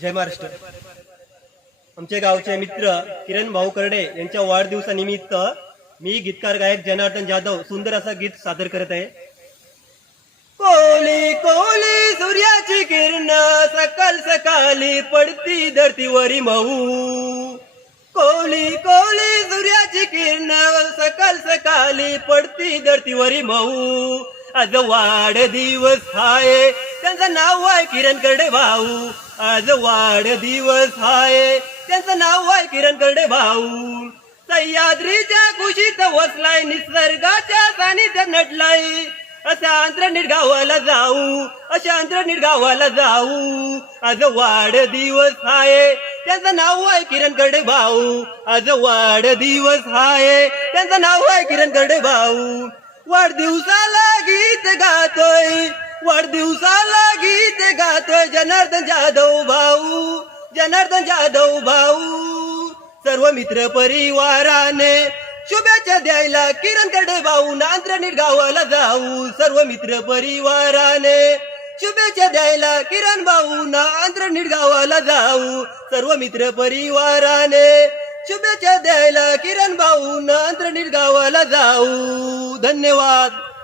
जय महाराष्ट्र. आमचे गावचे मित्र किरण भाऊ करडे यांच्या वाढदिवसानिमित्त मी गीतकार गायक जनार्दन जाधव सुंदर असा गीत सादर करत आहे. कोली कोली सूर्याची किरण सकाळ सकाळी पडती धरतीवरी मऊ. कोली कोली सूर्याची किरण सकाळ सकाळी पडती धरतीवरी मऊ. आज वाढदिवस आहे त्यांचं नाव आहे किरण करडे भाऊ. आज वाढदिवस आहे त्यांचं नाव आहे किरण करडे भाऊ. सह्याद्रीच्या कुशीत वसलाय निसर्गाच्या सानिध्यात नटलाय. अशा अंतरनीट गावाला जाऊ, अशा अंतरनीट गावाला जाऊ. आज वाढदिवस आहे त्यांचं नाव आहे किरण करडे भाऊ. आज वाढदिवस आहे त्यांचं नाव आहे किरण करडे भाऊ. वाढदिवसाला गीत गातोय, वाढदिवसाला गीत गातोय जनार्दन जाधव भाऊ, जनार्दन जाधव भाऊ. सर्व मित्र परिवाराने शुभेच्छा द्यायला किरण करडे भाऊ अंतरनीट गावाला जाऊ. सर्व मित्र परिवाराने शुभेच्छा द्यायला किरण भाऊ अंतरनीट गावाला जाऊ. सर्व मित्र परिवाराने शुभेच्छा द्यायला किरण भाऊ अंतरनीट गावाला जाऊ. धन्यवाद.